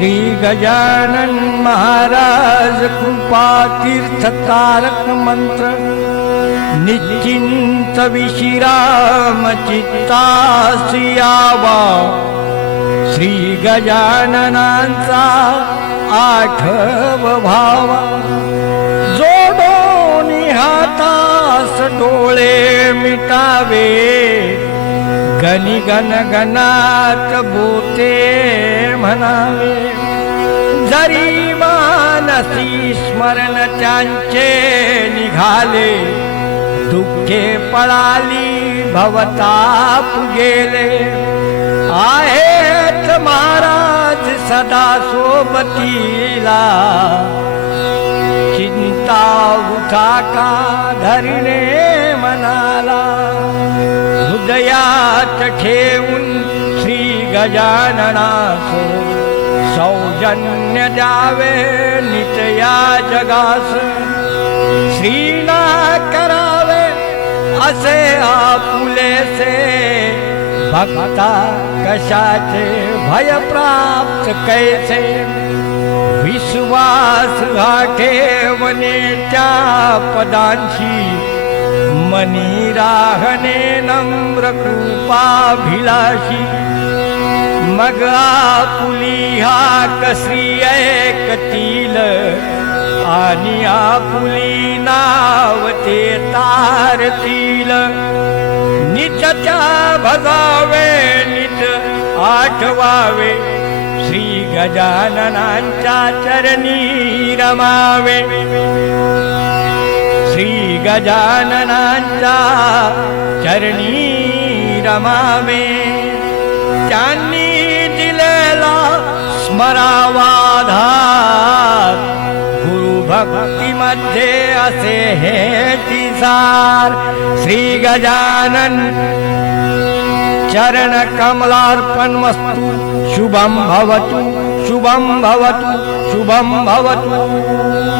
श्री गजानन महाराज कृपा तीर्थ तारक मंत्र निश्चिंत विश्राम चित्तासी यावा श्री गजाननांचा आठव भावा जोडून हातास डोळे मिटावे गणी गण गणात बोते म्हणावे जरी मानसी स्मरण त्यांचे निघाले दुःखे पळाली भवताप गेले आहेत महाराज सदा सोबतीला चिंता उठा का धरणे मनाला हृदयात ठेवून श्री गजाननास सौजन्य द्यावे नित्या जगास श्रीना करावे असे आपुलेसे भक्ता कशाचे भय प्राप्त कैसे विश्वास हा ठेवणे त्या पदांशी मनी राहणे नम्र कृपाभिलाषी मग आपुली हा कसी ऐकतील आणि आपुली नाव ते तारतील नित्याच्या भजावे नित आठवावे श्री गजाननांच्या चरणी रमावे श्री गजाननांच्या चरणी रमावे त्यांनी दिलेला स्मरावाधार गुरु भक्ती मध्ये असे हे तिसार श्री गजानन चरण कमलार्पणमस्तु शुभं भवतु शुभं भवतु शुभं भवतु।